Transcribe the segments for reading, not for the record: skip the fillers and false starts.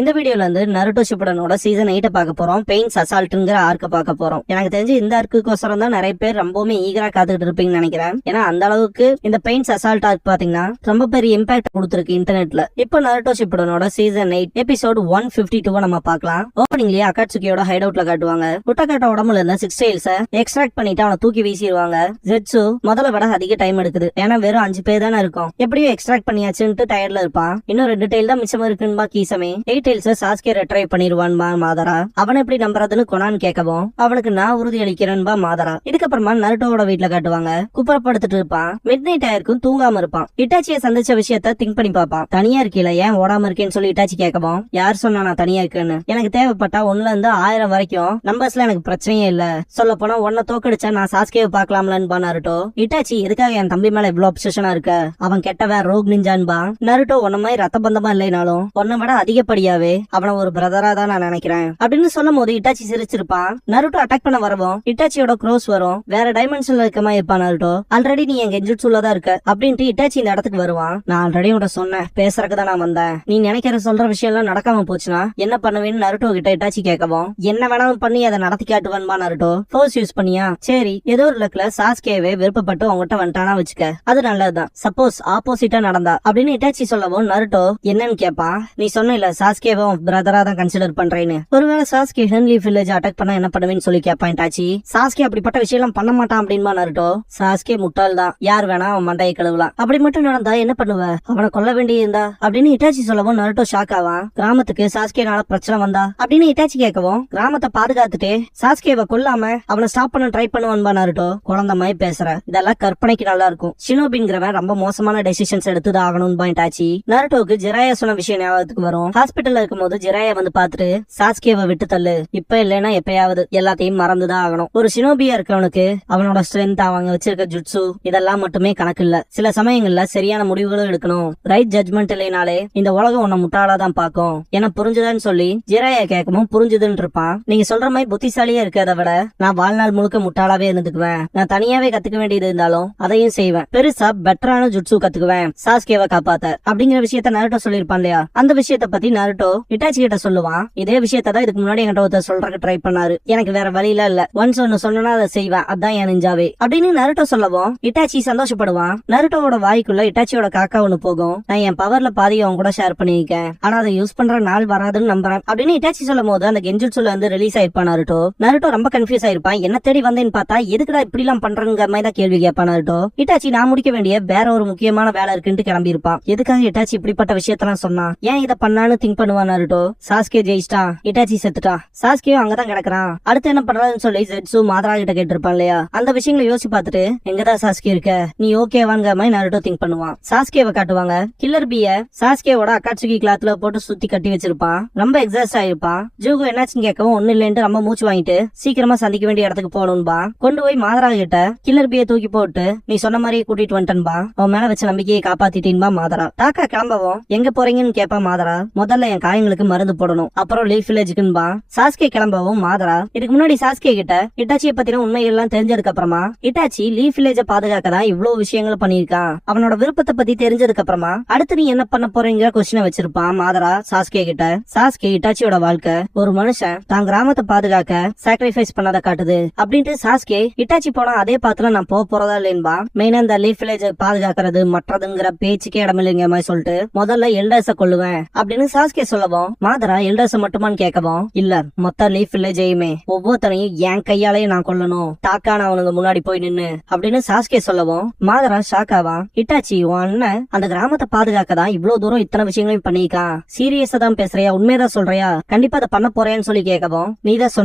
இந்த வீடியோல வந்து நருட்டோ ஷிப்புடனோட சீசன் 8 பார்க்க போறோம். பெயின்ஸ் அசால்ட்ங்கிற ஆர்க்க பார்க்க போறோம். எனக்கு தெரிஞ்சு இந்த ஆர்க்குக்கோசரம் தான் நிறைய பேர் ரொம்பவுமே ஈகரா காத்துக்கிட்டு இருப்பீங்கன்னு நினைக்கிறேன். ஏன்னா அந்த அளவுக்கு இந்த பெயின்ஸ் அசால்ட் ஆர்க் பாத்தீங்கன்னா ரொம்ப பெரிய இம்பாக்ட் கொடுத்துருக்கு இன்டர்நெட்ல. இப்போ நருட்டோ ஷிப்புடனோட சீசன் 8 எபிசோட் 152 நம்ம பார்க்கலாம். ஓப்பனிங்லயே அகாட்சுகியோட ஹைட் அவுட்ல காட்டுவாங்க. உட்டகாட்ட உடம்புல இருந்த 6 tails எக்ஸ்ட்ராக்ட் பண்ணிட்டு அவனை தூக்கி வீசிடுவாங்க. ஜெட்சு முதல்ல விட அதிக டைம் எடுக்குது. ஏன்னா வெறும் 5 பேர் தானே இருக்கும். எப்படியும் எக்ஸ்ட்ராக்ட் பண்ணியாச்சுன்ட்டு டயர்ட்ல இருப்பான். இன்னும் 2 tail தான் மிச்சம் இருக்குன்னு கீசமே 8 tails சாஸ்கே ரெட்ரைவ் பண்ணிடுவான்பா மாதரா. அவனை எப்படி நம்புறதுன்னு கொனான் கேட்கவும் அவனுக்கு நான் உறுதி அளிக்கிறேன்பா மாதரா. இதுக்கப்புறமா நருட்டோவோட வீட்டுல காட்டுவாங்க. குப்பரப்படுத்திட்டு இருப்பான். மிட் நைட் ஆயிருக்கும், தூங்காம இருப்பான். இட்டாச்சியை சந்திச்ச விஷயத்த திங்க் பண்ணி பாப்பான். தனியா இருக்கீல, ஏன் ஓடாம இருக்கேன்னு சொல்லி இட்டாச்சி கேட்கவும் யார் சொன்னா நான் தனியா இருக்கேன்னு, எனக்கு தேவைப்பட்டா 1ல இருந்து 1000 வரைக்கும் நம்பர்ஸ்ல எனக்கு பிரச்சனையே இல்ல. சொல்ல போனா உன்னை தோக்கடிச்சா நான் சாஸ்கேவை பாக்கலாம்லன்னு நருட்டோ. இட்டாச்சி எதுக்காக என் தம்பி மேல இவ்வளவு அப்சஷனா இருக்க, அவன் கெட்டவன் ரோக் நிஞ்சான்பா. நருட்டோ உன்ன மாதிரி ரத்த பந்தமா இல்லைனாலும் உன்னை விட அதிகப்படியாவே அவன ஒரு பிரதரா தான் நான் நினைக்கிறேன் அப்படின்னு சொல்லும் போது இட்டாச்சி சிரிச்சிருப்பான். நருட்டோ அட்டாக் பண்ண வரவும் இட்டாச்சியோட க்ரோஸ் வரும். வேற டைமென்ஷன்ல இருக்கமா இருப்பான் நருட்டோ. ஆல்ரெடி நீ எங்க என்ஜுட்சுல தான் இருக்க அப்படின்ட்டு இட்டாச்சி இந்த இடத்துக்கு வருவான். நான் ஆல்ரெடி உன்ட சொன்னேன், பேசுறதுக்கு தான் நான் வந்தேன். நீ நினைக்கிற சொல்ற விஷயம் எல்லாம் நடக்காம போச்சுன்னா என்ன பண்ணுவேன்னு நருட்டோ கிட்ட இட்டாச்சி கேட்கவும் என்ன வேணாலும் பண்ணி அதை நடத்தி காட்டுவான்பா நருட்டோ. ஃபோர்ஸ் யூஸ் பண்ணியா, சரி ஏதோ ஒரு லக்ல சாஸ்கேவே விருப்பப்பட்டு உங்ககிட்ட வந்துட்டானா வச்சுக்க, அது நல்லதுதான். சப்போஸ் ஆப்போசிட்டா நடந்தா அப்படின்னு இட்டாச்சி சொல்லவும் நருட்டோ என்னன்னு கேட்பான். நீ சொன்ன இல்ல சாஸ்கேவும் பிரதரா தான் கன்சிடர் பண்றேன்னு. ஒருவேளை சாஸ்கே ஹென்லி வில்லேஜ் அட்டாக் பண்ணா என்ன பண்ணுவேன்னு சொல்லி கேட்பான் இட்டாச்சி. சாஸ்கே அப்படிப்பட்ட விஷயம் எல்லாம் பண்ண மாட்டான் அப்படின்பா நருட்டோ. சாஸ்கே முட்டாள் தான், யார் வேணா அவன் மண்டையை கழுவலாம். அப்படி மட்டும் நடந்தா என்ன பண்ணுவ, அவனை கொல்ல வேண்டியிருந்தா அப்படின்னு இட்டாச்சி சொல்லவும் நருட்டோ ஷாக் ஆவான். கிராமத்துக்கு சாஸ்கேனால பிரச்சனை வந்தா அப்படின்னு இட்டாச்சி கேட்கவும் கிராமத்தை பாதுகாத்துட்டு சாஸ்கேவை கொல்லாம அவனை ஸ்டாப் பண்ண ட்ரை பண்ணுவான்பா நருட்டோ. குழந்தை மாதிரி பேசுற, இதெல்லாம் கற்பனைக்கு நல்லா இருக்கும். ஷினோபிங்கிறவன் ரொம்ப மோசமான டெசிஷன்ஸ் எடுத்துதான் ஆகணும்பா இட்டாச்சி. நருட்டோக்கு ஜிராயா சொன்ன விஷயம் ஞாபகத்துக்கு வரும். ஹாஸ்பிட்டல்ல இருக்கும்போது ஜிராயா வந்து பாத்துட்டு சாஸ்கேவை விட்டு தள்ளு, இப்ப இல்லைன்னா எப்பயாவது எல்லாத்தையும் மறந்துதான் ஆகணும். ஒரு ஷினோபியா இருக்கவனுக்கு அவனோட ஸ்ட்ரென்த், அவங்க வச்சிருக்க ஜுட்சு இதெல்லாம் மட்டுமே கணக்கு இல்ல. சில சமயங்கள்ல சரியான முடிவுகளும் எடுக்கணும். ரைட் ஜட்மெண்ட் இல்லைனாலே இந்த உலகம் உன்னை முட்டாளாதான் பாக்கும். என புரிஞ்சுதான்னு சொல்லி ஜிராயா கேட்கவும் புரிஞ்சுதுன்னு இருப்பான். நீங்க சொல்ற மாதிரி புத்திசாலியா இருக்கிறத விட நான் வாழ்நாள் முழுக்க முட்டாளாவே இருந்துக்குவேன். நான் தனியாவே கத்துக்க வேண்டியது இருந்தாலும் அதையும் செய்வேன். பெருசா பெட்டரான ஜுட்சு கத்துக்குவேன் சாஸ்கேவை காப்பாத்த அப்படிங்கிற விஷயத்த நருட்டோ சொல்லிருப்பான் இல்லையா. அந்த விஷயத்த பத்தி நருட்டோ இட்டாச்சி கிட்ட சொல்லுவான். இதே விஷயத்தான் இதுக்கு முன்னாடி என்கிட்ட ஒருத்தர் சொல்றதுக்கு ட்ரை பண்ணாரு. எனக்கு வேற வழியில இல்ல, ஒன்ஸ் ஒன்னு சொன்னா அதை செய்வேன், அதான் என் நிஞ்சாவே அப்படின்னு நருட்டோ சொல்லவும் இட்டாச்சி சந்தோஷப்படுவான். நருட்டோவோட வாய்க்குள்ள இட்டாச்சியோட காக்கா ஒண்ணு போகும். நான் என் பவர்ல பாதி அவன் கூட ஷேர் பண்ணிருக்கேன், ஆனா அதை யூஸ் பண்ற நாள் வராதுன்னு நம்புறேன் அப்படின்னு இட்டாச்சி சொல்லும் போது அந்த கென்ஜுட்சுல வந்து ரிலீஸ் ஆயிருப்பான் நருட்டோ. நருட்டோ ரொம்ப கன்ஃபியூஸ் ஆயிருப்பான். என்ன தேடி வந்தேன்னு பார்த்தா எதுக்குடா இப்படி எல்லாம் பண்றங்கிற மாதிரி தான் கேள்வி கேட்பான் நருட்டோ. இட்டாச்சி நான் முடிக்க வேண்டிய வேற ஒரு முக்கியமான வேலை இருக்குன்னு கிளம்பி இருப்பான். எதுக்காக இட்டாச்சி இப்படிப்பட்ட விஷயத்தெல்லாம் சொன்னா, ஏன் இதை பண்ணான்னு திங்க் பண்ணுவான் நருட்டோ. சாஸ்கே ஜெயிச்சிட்டான், இட்டாச்சி செத்துட்டான், சாஸ்கேயும் அங்கதான் கிடக்குறான், அடுத்து என்ன பண்றதுன்னு சொல்லி ஜெட்சு மாதரா கிட்ட கேட்டிருப்பான் இல்லையா. அந்த விஷயங்களை யோசிச்சு பார்த்துட்டு எங்கதான் சாஸ்கே இருக்க, நீ ஓகேவாங்கிற மாதிரி நருட்டோ திங்க் பண்ணுவான். சாஸ்கேவை காட்டுவாங்க. கில்லர் பிய சாஸ்கேவோட அக்காட்சுகி கிளாத்ல போட்டு சுத்தி கட்டி வச்சிருப்பான். ரொம்ப எக்ஸாஸ்ட் ஆயிருப்பான். ஜூகு என்னாச்சுன்னு கேட்கவும் ஒண்ணு இல்லைன்ட்டு ரொம்ப மூச்சு வாங்கிட்டு சீக்கிரமா சந்திக்க வேண்டிய இடத்துக்கு போகணும்பா. கொண்டு போய் மாதரா கிட்ட கில்லர் பிய தூக்கி போட்டு நீ சொன்ன மாதிரியே கூட்டிட்டு வந்துட்டன்பா, அவன் மேல வச்ச நம்பிக்கையை காப்பாத்திட்டீன்பா மாதரா. டாக்கா கிளம்பவும் எங்க போறீங்கன்னு கேப்பா மாதரா. முதல்ல என் காயங்களுக்கு மருந்து போடணும், அப்புறம் லீஃப் வில்லேஜுக்குன்பா. சாஸ்கே கிளம்பவும் மாதரா இதுக்கு முன்னாடி சாஸ்கே கிட்ட இட்டாச்சியை பத்தின உண்மைகள் எல்லாம் தெரிஞ்சதுக்கு அப்புறமா இட்டாச்சி லீஃப் வில்லேஜ பாதுகாக்க தான் இவ்வளவு விஷயங்கள் பண்ணிருக்கான். அவனோட விருப்பத்தை பத்தி தெரிஞ்சதுக்கு அப்புறமா அடுத்து நீ என்ன பண்ண போறீங்கிற கொஸ்டினை வச்சிருப்பான் மாதரா சாஸ்கே கிட்ட. சாஸ்கே இட்டாச்சியோட வாழ்க்கை ஒரு மனுஷன் தான் கிராமத்தை பாதுகாக்க சாக்ரிஃபைஸ் பண்ணாத காட்டுது அப்படின்ட்டு சாஸ்கே இட்டாச்சி போனா அதே பாத்துல நான் போறதா இல்லைன்பா. மெயினா இந்த லீஃப் வில்லேஜ பாதுகாக்கிறது மற்றதுங்கிற பேச்சுக்கே இடமில்லைங்க மாதிரி சொல்லிட்டு முதல்ல எல்டர்ஸ கொள்ளுவேன் அப்படின்னு சாஸ்கே சொல்லவும் மாதரா எல்டர்ஸ் மட்டுமான்னு கேட்கவும் இல்ல, மொத்த லீஃப் வில்லேஜையுமே ஒவ்வொருத்தனையும் என் கையாலேயே நான் கொல்லணும், டாக்கான அவனுக்கு முன்னாடி போய் நின்னு அப்படின்னு சாஸ்கே சொல்லவும் மாதரா ஷாக்காவா. இட்டாச்சி உன் அண்ணன் அந்த கிராமத்தை பாதுகாக்க தான் இவ்வளவு தூரம் இத்தனை விஷயங்களையும் பண்ணிருக்கான், சீரியஸா தான் பேசுறியா, உண்மையதான் சொல்றியா, கண்டிப்பா அதை பண்ண போறேன்னு சொல்லி கேட்கவும் நீதான் சொன்ன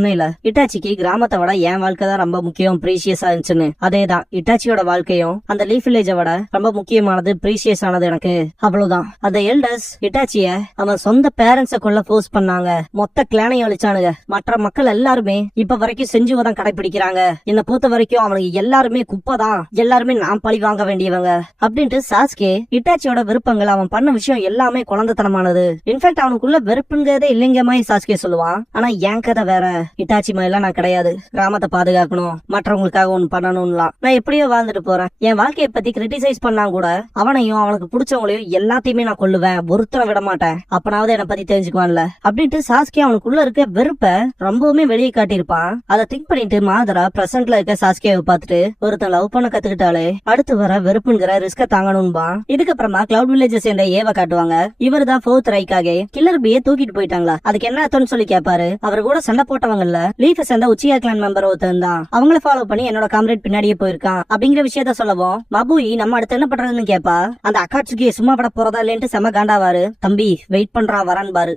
இட்டாச்சிக்கு கிராமத்தை விட என் வாழ்க்கை தான் ரொம்ப முக்கியம், ப்ரீஷியஸா இருந்துச்சுன்னு. அதேதான் இட்டாச்சியோட வாழ்க்கையும் அந்த லீஃப் வில்லேஜை விட ரொம்ப முக்கியமானது, ப்ரீஷியஸ் ஆனது எனக்கு, அவ்வளவுதான். அந்த எல்டர்ஸ் இட்டாச்சிய அவன் சொந்த பேரண்ட்ஸ கொல்ல ஃபோர்ஸ் பண்ணாங்க, மொத்த கிளானையும் அழிச்சானுங்க. மற்ற மக்கள் எல்லாருமே இப்ப வரைக்கும் செஞ்சுவதான் கடைபிடிக்கிறாங்க. என்ன பொறுத்த வரைக்கும் அவனுக்கு எல்லாருமே குப்பைதான், எல்லாருமே நான் பழி வாங்க வேண்டியவங்க அப்படின்ட்டு சாஸ்கே இட்டாச்சியோட விருப்பங்கள், அவன் பண்ண விஷயம் எல்லாமே குழந்தைத்தனமானது. இன்ஃபேக்ட் அவனுக்குள்ள வெறுப்புங்கிறதே இல்லைங்க மாதிரி சாஸ்கே சொல்லுவான். ஆனா என் கதை வேற. இட்டாச்சி மாதிரிலாம் நான் கிடையாது. கிராமத்தை பாதுகாக்கணும், மற்றவங்களுக்காக ஒண்ணு பண்ணணும்லாம் நான் எப்படியோ வாழ்ந்துட்டு போறேன். என் வாழ்க்கையை பத்தி கிரிட்டிசைஸ் பண்ணா கூட அவனையும் அவனுக்கு பிடிச்சவங்களையும் எல்லாத்தையுமே நான் கொல்லுவேன், ஒருத்தரை விட மாட்டேன். அப்பனாவது என்னை பத்தி தெரிஞ்சுக்குவான்ல அப்படின்ட்டு சாஸ்கே அவனுக்குள்ள இருக்க வெறுப்ப ரொம்பவுமே வெளியே காட்டியிருப்பான். அதை திங்க் பண்ணிட்டு மாதரா பிரசன்ட்ல இருக்க சாஸ்கேவை பார்த்துட்டு ஒருத்தன் லவ் பண்ண கத்துக்கிட்டாலே அடுத்து வர வெறுப்புங்கிற ரிஸ்க தாங்கணும்பா. இதுக்கப்புறமா கிளவுட் வில்லேஜ் சேர்ந்த ஏவ காட்டுவாங்க. இவர் தான் ஃபோர்த் ரைக்காக கில்லர் பியை தூக்கிட்டு போயிட்டாங்களா, அதுக்கு என்ன அர்த்தம்னு சொல்லி கேட்பாரு. அவர் கூட சண்டை போட்டவங்கல்ல லீஃப் சேர்ந்த உச்சியா கிளான் மெம்பர் ஒருத்தன் தான். அவங்கள ஃபாலோ பண்ணி என்னோட காம்ரேட் பின்னாடியே போயிருக்கான் அப்படிங்கிற விஷயத்த சொல்லவும் மபுயி நம்ம அடுத்து என்ன பண்றதுன்னு கேப்பா. அந்த அக்காட்சிக்கு சும்மா பட போறதா இல்லைன்ட்டு செம காண்டாவாரு. தம்பி வெயிட் பண்றா வரான் பாரு.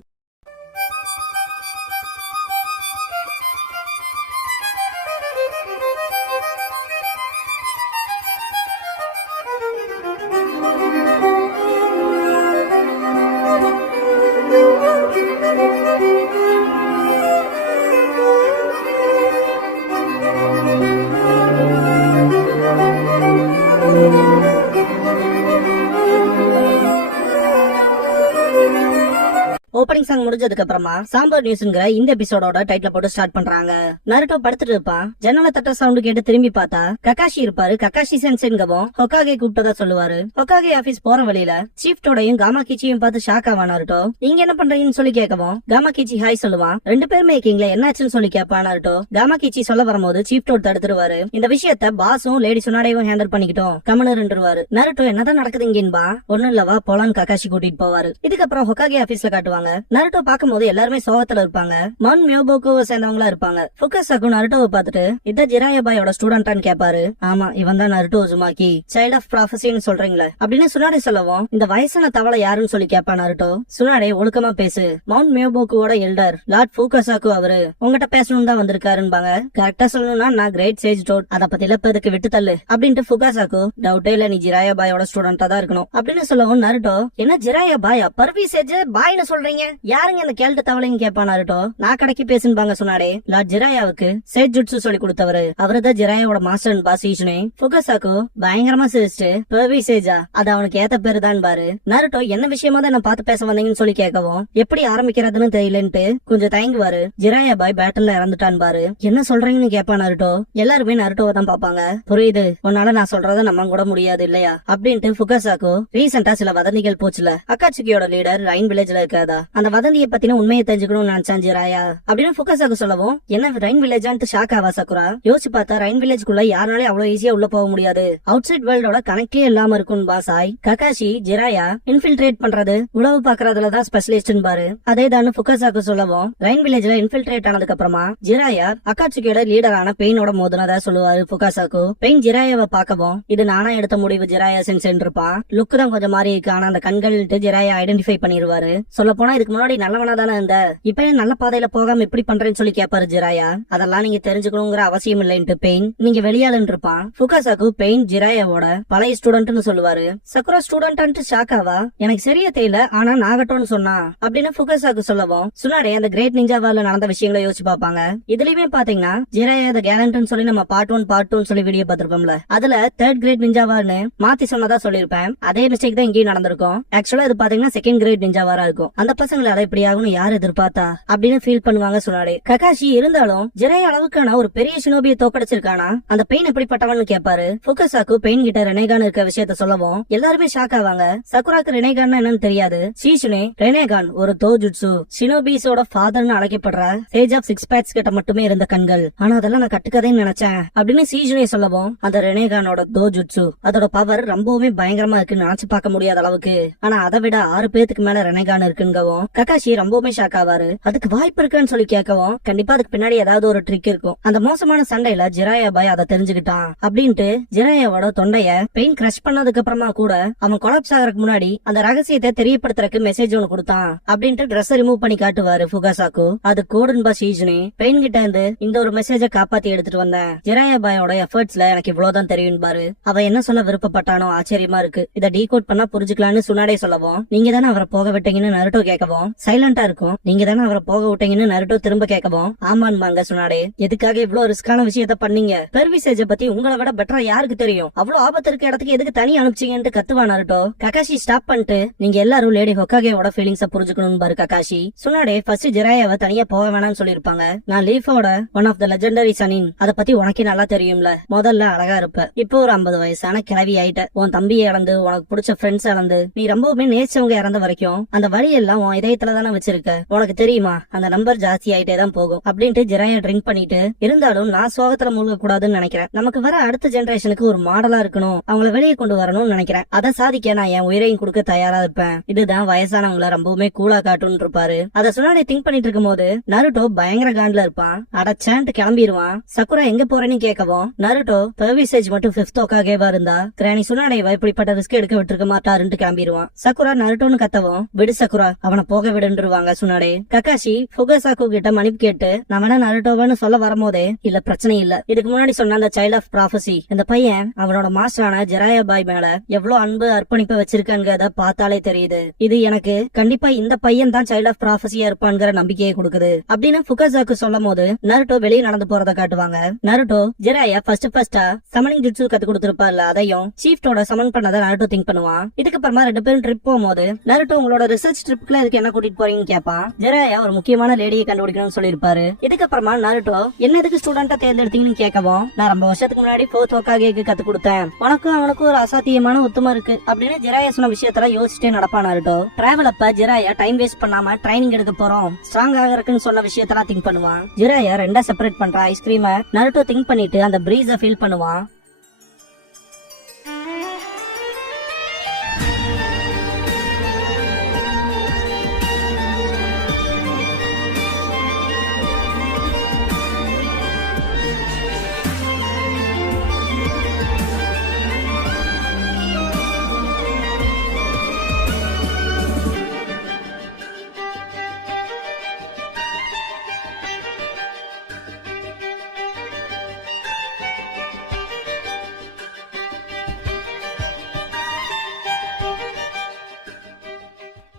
ஓப்பனிங் சாங் முடிஞ்சதுக்கு அப்புறமா சாம்பார் நியூஸ்ங்கிற இந்த எபிசோடோட டைட்டில் போட்டு ஸ்டார்ட் பண்றாங்க. நருட்டோ படுத்துட்டு இருப்பான். ஜன்னல தட்ட சவுண்ட் கேட்டு திரும்பி பார்த்தா ககாஷி இருப்பாரு. ககாஷி சென்சென்கவும் ஹொக்காகே கூப்பிட்டதா சொல்லுவாரு. ஹொக்காகே ஆபீஸ் போற வழியில சீஃப்டோடையும் காமாகிச்சியும் பார்த்து ஷாக் ஆவா நருட்டோ. நீங்க என்ன பண்றீங்கன்னு சொல்லி கேட்கவும் காமாகிச்சி ஹாய் சொல்லுவான். ரெண்டு பேருமே இருக்கீங்களா என்னாச்சுன்னு சொல்லி கேட்பா நருட்டோ. காமாகிச்சி சொல்ல வரும்போது சீஃப்டோட் தடுத்துருவாரு. இந்த விஷயத்த பாஸும் லேடி சுனாடையும் ஹேண்டில் பண்ணிக்கிட்டோம் கமனருவாரு. நருட்டோ என்னதான் நடக்குது இங்கேன்பா. ஒண்ணும் இல்லவா போலான்னு ககாஷி கூட்டிட்டு போவாரு. இதுக்கப்புறம் ஹொக்காகே ஆபீஸ்ல காட்டுவாங்க. நருட்டோ பாக்கும்போது எல்லாருமே சோகத்துல இருப்பாங்க. மன் மியோபோக்குவை சேர்ந்தவங்களா இருப்பாங்க. ஃபுகசாக்கு நருட்டோவை பார்த்துட்டு இத ஜிராயாபாயோட ஸ்டூடெண்டான்னு கேட்பாரு. ஆமா இவன் தான் நருட்டோ உசுமாக்கி, சைல்ட் ஆஃப் ப்ராஃபஸின்னு சொல்றீங்களே அப்படின்னு சுனாடே சொல்லவும் இந்த வயசான தவளை யாருன்னு சொல்லி கேட்பா நருட்டோ. சுனாடே ஒழுக்கமா பேசு, மவுண்ட் மியோபோக்குவோட எல்டர் லார்ட் ஃபுகசாக்கு அவரு உங்ககிட்ட பேசணும் தான் வந்திருக்காருன்பாங்க. கரெக்டா சொல்லணும்னா நான் கிரேட் சேஜ் டோட், அதை பத்தி எதுக்கு விட்டு தள்ளு அப்படின்ட்டு ஃபுகசாக்கு டவுட்டே இல்ல நீ ஜிராயாபாயோட ஸ்டூடெண்டா தான் இருக்கணும் அப்படின்னு சொல்லவும் நருட்டோ என்ன ஜிராயாபாயா பர்வி சேஜ் பாய்னு சொல்றீங்க, யாருங்க இந்த கேள்வி தவளைன்னு கேட்பா நருட்டோ. நான் கடைக்கு பேசுன்பாங்க சொன்னாடே. லார்ட் ஜிராயாவுக்கு சேஜ் ஜுட்சு சொல்லி கொடுத்தவரு, அவருதான் ஜிராயாவோட மாஸ்டர் பாஸ் ஈஷுனே. ஃபுகசாக்கு பயங்கரமா சிரிச்சுட்டு பர்வி சேஜா அது அவனுக்கு ஏத்த பேரு தான் பாரு. நருட்டோ என்ன விஷயமா தான் நான் பார்த்து பேச வந்தீங்கன்னு சொல்லி கேட்கவும் எப்படி ஆரம்பிக்கிறதுன்னு தெரியலன்ட்டு கொஞ்சம் தயங்குவாரு. ஜிராயா பாய் பேட்டல்ல இறந்துட்டான் பாரு. என்ன சொல்றீங்கன்னு கேட்பா நருட்டோ. எல்லாருமே நருட்டோவை தான் பாப்பாங்க. புரியுது, உன்னால நான் சொல்றத நம்ம கூட முடியாது இல்லையா அப்படின்ட்டு ஃபுகசாக்கு ரீசெண்டா சில வதந்திகள் போச்சுல, அக்காட்சுகியோட லீடர் ரைன் வில்லேஜ்ல இருக்காதா, அந்த வதந்தியை பத்தின உண்மையை தெரிஞ்சுக்கணும்னு நினைச்சான் ஜிராயா அப்படின்னு ஃபுகசாக்கு சொல்லவும் என்ன ரைன் வில்லேஜான்ட்டு ஷாக் ஆவா சக்குரா. யோசிச்சு பார்த்தா ரைன் வில்லேஜ்குள்ள யாருனாலே அவ்வளவு ஈஸியா உள்ள போக முடியாது, அவுட் சைட் வேர்ல்டோட கனெக்டே இல்லாம இருக்கும் பாசாய். ககாஷி ஜிராயா இன்ஃபில்ட்ரேட் பண்றது உளவு பாக்குறதுலதான் ஸ்பெஷலிஸ்ட் பாரு. அதே தான் ஃபுகசாக்கு சொல்லவும் ரைன் வில்லேஜ்ல இன்ஃபில்ட்ரேட் ஆனதுக்கு அப்புறமா ஜிராயா அக்காட்சுகியோட லீடரான பெயினோட மோதுனதா சொல்லுவாரு ஃபுகசாக்கு. பெயின் ஜிராயாவை பார்க்கவும் இது நானா எடுத்த முடிவு ஜிராயா சென்சென் இருப்பான். லுக் தான் கொஞ்சம் மாறி இருக்கு, ஆனா அந்த கண்கள் ஜிராயா ஐடென்டிஃபை பண்ணிடுவாரு. சொல்ல போனா இதுக்கு முன்னாடி நல்லவனா தானே இருந்த, இப்ப ஏன் நல்ல பாதையில போகாம இப்படி பண்றேன்னு சொல்லி கேட்பாரு ஜிராயா. அதெல்லாம் நீங்க தெரிஞ்சுக்கணுங்கிற அவசியம் இல்லைன்ட்டு பெயின் நீங்க வெளியாளுன்னு இருப்பான். ஃபுகசாக்கு பெயின் ஜிராயாவோட பழைய ஸ்டூடெண்ட்னு சொல்லுவாரு. சக்குரா ஸ்டூடெண்ட் ஷாக் ஆவா. எனக்கு சரியா தெரியல, ஆனா நாகட்டோன்னு சொன்னா அப்படின்னு ஃபுகசாக்கு சொல்லவும் சுனாடே அந்த கிரேட் நிஞ்சாவால நடந்த விஷயங்களை யோசிச்சு பாப்பாங்க. இதுலயுமே பாத்தீங்கன்னா ஜிராயா த கேலண்ட்னு சொல்லி நம்ம பார்ட் 1 பார்ட் 2 சொல்லி வீடியோ பார்த்திருப்போம்ல, அதுல தேர்ட் கிரேட் நிஞ்சாவான்னு மாத்தி சொன்னதா சொல்லிருப்பேன். அதே மிஸ்டேக் தான் இங்கேயும் நடந்திருக்கும். ஆக்சுவலா இது பாத்தீங்கன்னா செகண்ட் கிரேட் நிஞ்சாவாரா இருக்கும். அந்த பசங்களை அதை இப்படி ஆகும்னு யார் எதிர்பார்த்தா அப்படின்னு ஃபீல் பண்ணுவாங்க சொன்னாடே. ககாஷி இருந்தாலும் ஜிராயா அளவுக்கான ஒரு பெரிய ஷினோபியை தோக்கடிச்சிருக்கானா, அந்த பெயின் எப்படிப்பட்டவன்னு கேட்பாரு. ஃபுகசாக்கு பெயின் கிட்ட ரெனேகான் இருக்க விஷயத்த சொல்லவும் எல்லாருமே ஷாக் ஆவாங்க. சக்குராக்கு ரெனேகான் என்னன்னு தெரியாது. ஷீஷுனே ரெனேகான் ஒரு தோஜுட்சு ஷினோபிஸோட ஃபாதர்னு அழைக்கப்படுற சேஜ் ஆஃப் 6 பேட்ஸ் கிட்ட மட்டுமே இருந்த கண்கள், ஆனா அதெல்லாம் நான் கட்டுக்கதைன்னு நினைச்சேன் அப்படின்னு ஷீஷுனே சொல்லவும் அந்த ரெனேகானோட தோஜுட்சு அதோட பவர் ரொம்பவுமே பயங்கரமா இருக்குன்னு நினைச்சு பார்க்க முடியாத அளவுக்கு, ஆனா அதை விட 6 பேத்துக்கு மேல ரெனேகான் இருக்குங்கவும் ககாஷி ரொம்பவுமே ஷாக் ஆவாரு. அதுக்கு வாய்ப்பு இருக்குன்னு சொல்லி கேட்கவும் கண்டிப்பா அதுக்கு பின்னாடி ஏதாவது ஒரு ட்ரிக் இருக்கும். அந்த மோசமான சண்டையில ஜிராயா பாய் அதை தெரிஞ்சுக்கிட்டான் அப்படின்ட்டு ஜிராயாவோட தொண்டைய பெயின் கிரஷ் பண்ணதுக்கு அப்புறமா கூட அவன் கொலாப்ஸ் ஆகிறதுக்கு முன்னாடி அந்த ரகசியத்தை தெரியப்படுத்துறதுக்கு மெசேஜ் ஒன்னு கொடுத்தான் அப்படின்ட்டு ட்ரெஸ் ரிமூவ் பண்ணி காட்டுவாரு ஃபுகசாக்கு. அது கோடன் பா ஷீஜுனே பெயின் கிட்ட இருந்து இந்த ஒரு மெசேஜ காப்பாத்தி எடுத்துட்டு வந்தேன். ஜிராயா பாயோட எஃபர்ட்ஸ்ல எனக்கு இவ்வளவுதான் தெரியும் பாரு. அவ என்ன சொல்ல விருப்பப்பட்டானோ ஆச்சரியமா இருக்கு, இதை டீகோட் பண்ணா புரிஞ்சுக்கலாம்னு சுனாடே சொல்லவும் நீங்க தானே அவரை போக விட்டீங்கன்னு நருட்டோ கேட்கவும் கேட்கவும் சைலண்டா இருக்கும். நீங்க தானே அவரை போக விட்டீங்கன்னு நருட்டோ திரும்ப கேட்கவும் ஆமான்பாங்க சுனாடே. எதுக்காக இவ்வளவு ரிஸ்கான விஷயத்த பண்ணீங்க? பெர்விசேஜ பத்தி உங்களை விட பெட்டரா யாருக்கு தெரியும்? அவ்வளவு ஆபத்து இருக்க இடத்துக்கு எதுக்கு தனி அனுப்பிச்சீங்கன்னு கத்துவா நருட்டோ. ககாஷி ஸ்டாப் பண்ணிட்டு நீங்க எல்லாரும் லேடி ஹொக்காகேவோட ஃபீலிங்ஸ புரிஞ்சுக்கணும் பாரு ககாஷி. சுனாடே ஃபர்ஸ்ட் ஜிராயாவை தனியா போக வேணாம்னு சொல்லிருப்பாங்க. நான் லீஃபோட ஒன் ஆஃப் த லெஜெண்டரி சனின், அத பத்தி உனக்கே நல்லா தெரியும்ல. முதல்ல அழகா இருப்ப, இப்போ ஒரு 50 வயசான கிளவி ஆயிட்ட. உன் தம்பியை இழந்து உனக்கு பிடிச்ச ஃப்ரெண்ட்ஸ் இழந்து நீ ரொம்பவுமே நேச்சவங்க இறந்த வரைக்கும் அந்த வழி எல்லாம் உன் இதயத்துல தானே வச்சிருக்க. உனக்கு தெரியுமா அந்த நம்பர் ஜாஸ்தி ஆயிட்டே தான் போகும் அப்படின்ட்டு ஜிராயா ட்ரிங்க் பண்ணிட்டு இருந்தாலும் நான் சோகத்துல மூழ்க கூடாதுன்னு நினைக்கிறேன். நமக்கு வர அடுத்த ஜெனரேஷனுக்கு ஒரு மாடலா இருக்கணும், அவங்கள வெளியே கொண்டு வரணும்னு நினைக்கிறேன். அதை சாதிக்க நான் என் உயிரையும் கொடுக்க தயாரா இருப்பேன். இதுதான் வயசானவங்கள ரொம்பவுமே கூலா காட்டுன்னு இருப்பாரு. அதை சுனாடே திங்க் பண்ணிட்டு இருக்கும் போது நருட்டோ பயங்கர காண்ட்ல இருப்பான். அடச்சான்ட்டு கிளம்பிடுவான். சக்குரா எங்க போறேன்னு கேட்கவும் நருட்டோ பெர்விசேஜ் மட்டும் 5th ஹொக்காகேவா இருந்தா கிரானி சுனாடேவா இப்படிப்பட்ட ரிஸ்க் எடுக்க விட்டுருக்க மாட்டாருன்னு கிளம்பிடுவான். சக்குரா நருட்டோன்னு கத்தவும் விடு சக்குரா அவனை போக விடுன்றுவாங்க சுனாடே. ககாஷி ஃபுகாசாக்கு கிட்ட மன்னிப்பு கேட்டு நான் வேணா நருட்டோவன்னு சொல்ல வரும்போதே இல்ல பிரச்சனை இல்ல, இதுக்கு முன்னாடி சொன்ன அந்த சைல்ட் ஆஃப் ப்ராஃபசி இந்த பையன் அவனோட மாஸ்டரான ஜிராயா பாய் மேல எவ்வளவு அன்பு அர்ப்பணிப்பு வச்சிருக்கேங்கிறத பார்த்தாலே தெரியுது. இது எனக்கு கண்டிப்பா இந்த பையன் தான் சைல்ட் ஆஃப் ப்ராஃபசியா இருப்பான்ங்கிற நம்பிக்கையை கொடுக்குது அப்படின்னு ஃபுகாசாக்கு சொல்லும் போது நருட்டோ வெளியே நடந்து போறத காட்டுவாங்க. நருட்டோ ஜிராயா ஃபர்ஸ்டா சமனிங் ஜிட்சு கத்து கொடுத்திருப்பார்ல, அதையும் சீஃப்டோட சமன் பண்ணதை நருட்டோ திங்க் பண்ணுவான். இதுக்கப்புறமா 2 பேரும் ட்ரிப் போகும்போது நருட்டோ உங்களோட ரிசர்ச் ட்ரிப்ல இதுக்கு என்ன கூட்டிட்டு போறீங்கன்னு கேட்பான். ஜிராயா ஒரு முக்கியமான லேடியை கண்டுபிடிக்கணும்னு சொல்லிருப்பாரு. இதுக்கப்புறமா நருட்டோ என்ன எதுக்கு ஸ்டூடெண்டா தேர்ந்தெடுத்தீங்கன்னு கேட்கவும் நான் ரொம்ப வருஷத்துக்கு முன்னாடி 4th ஹொக்காகேக்கு கத்து கொடுத்தேன், உனக்கும் அவனுக்கும் ஒரு அசாத்தியமான ஒத்துமை இருக்கு அப்படின்னு ஜிராயா சொன்ன விஷயத்துல யோசிச்சுட்டே நடப்பான் நருட்டோ. டிராவல் அப்ப ஜிராயா டைம் வேஸ்ட் பண்ணாம ட்ரைனிங் எடுக்க போறோம் ஸ்ட்ராங் ஆகிறதுக்குன்னு சொன்ன விஷயத்தெல்லாம் திங்க் பண்ணுவான். ஜிராயா 2 செப்பரேட் பண்ற ஐஸ்கிரீமை நருட்டோ திங்க் பண்ணிட்டு அந்த பிரீஸ ஃபீல் பண்ணுவான்.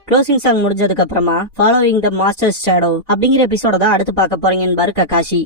க்ளோசிங் சாங் முடிஞ்சதுக்கு அப்புறமா ஃபாலோவிங் த மாஸ்டர்ஸ் ஷேடோ அப்படிங்கிற எபிசோட தான் அடுத்து பார்க்க போறீங்கன்னு பாரு ககாஷி.